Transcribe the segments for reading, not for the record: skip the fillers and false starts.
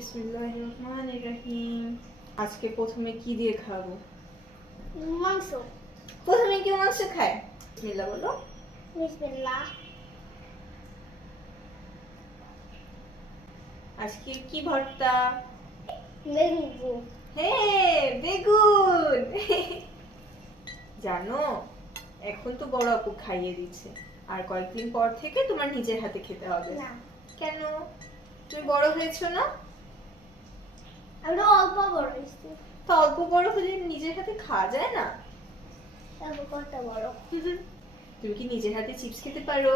বিসমিল্লাহির রহমানির রহিম। আজকে প্রথমে কি দিয়ে খাবো? মাংস। প্রথমে কি মাংস খায়? বিসমিল্লাহ বলো। বিসমিল্লাহ। আজকে কি ভর্তা? বেগুন। হ্যাঁ, বেগুন। জানো, এখন তো বড় আপু খাইয়ে দিচ্ছে, আর কয়েকদিন পর থেকে তোমার নিজের হাতে খেতে হবে। না, কেন? তুমি বড় হয়েছো না? আমরা অল্প বড় হয়েছি। তো অল্প বড় হলে নিজের হাতে খাওয়া যায় না? তারপর কত বড়? তুমি কি নিজের হাতে চিপস খেতে পারো?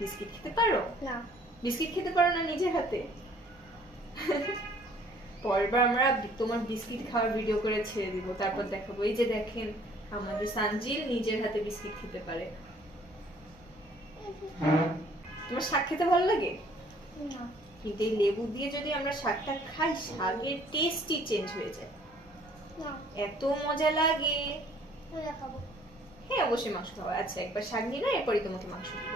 বিস্কিট খেতে পারো? না। বিস্কিট খেতে পারো না নিজের হাতে? পরেরবার আমরা তোমার বিস্কিট খাওয়ার ভিডিও করে ছেড়ে দিব, তারপর দেখাবো এই যে দেখেন আমাদের সানজিল নিজের হাতে বিস্কিট খেতে পারে। তোমার শাক খেতে ভালো লাগে? না। কিন্তু এই লেবু দিয়ে যদি আমরা শাকটা খাই, শাকের টেস্টই চেঞ্জ হয়ে যায়, না। এত মজা লাগে। খাবো। হ্যাঁ, অবশ্যই মাংস খাওয়া। আচ্ছা, একবার শাক নিলে এরপরই তোমাকে মাংস দিব।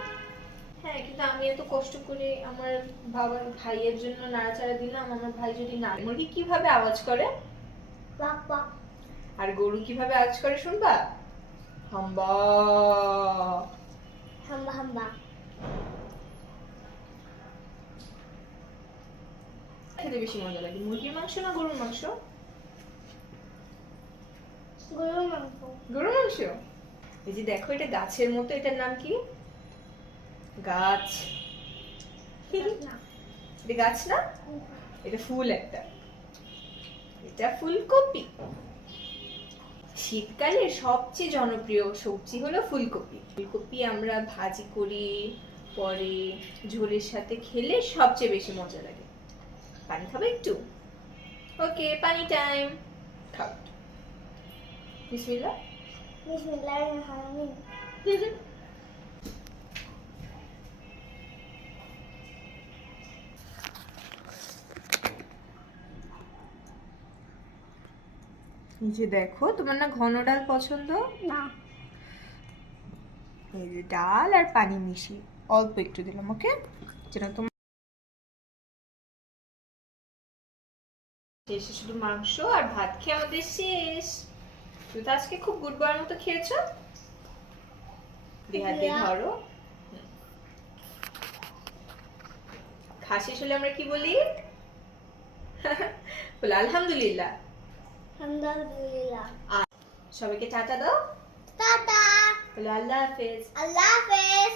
হ্যাঁ, কিন্তু আমি এত কষ্ট করে আমার বাবার ভাইয়ের জন্য নাড়াচাড়া দিলাম, আমার ভাই যদি না। মুরগি কিভাবে আওয়াজ করে? বাপ বাপ। আর গরু কিভাবে আওয়াজ করে শুনবা? হাম্বা। হাম্বা হাম্বা। খেতে বেশি মজা লাগে, মুরগির মাংস না গরুর মাংস? গরুর মাংস। গরুর মাংস। এই যে দেখো, এটা গাছের মতো, এটার নাম কি? গাছ। না। এটা গাছ না, এটা ফুল একটা। এটা ফুলকপি। শীতকালের সবচেয়ে জনপ্রিয় সবজি হলো ফুলকপি। ফুলকপি আমরা ভাজি করি, পরে ঝোলের সাথে খেলে সবচেয়ে বেশি মজা লাগে। পানি খাবে একটু? ওকে, পানি টাইম। খাও। বিসমিল্লাহ। বিসমিল্লাহির রহমানির রহিম। এই যে দেখো, তোমার না ঘন ডাল পছন্দ? না। এই যে ডাল আর পানি মিশিয়ে অল্প একটু দিলাম, ওকে? যেন তোমার শেষে শুধু মাংস আর ভাত খেয়ে আমাদের শেষ। তুমি তো আজকে খুব গুড বয়ের মতো খেয়েছো। দেহাতে ধরো। খাওয়া শেষ হলে আমরা কি বলি? বলো আলহামদুলিল্লাহ। আলহামদুলিল্লাহ। সবাইকে টাটা দাও। টাটা। বলো আল্লাহ হাফেজ। আল্লাহ হাফেজ।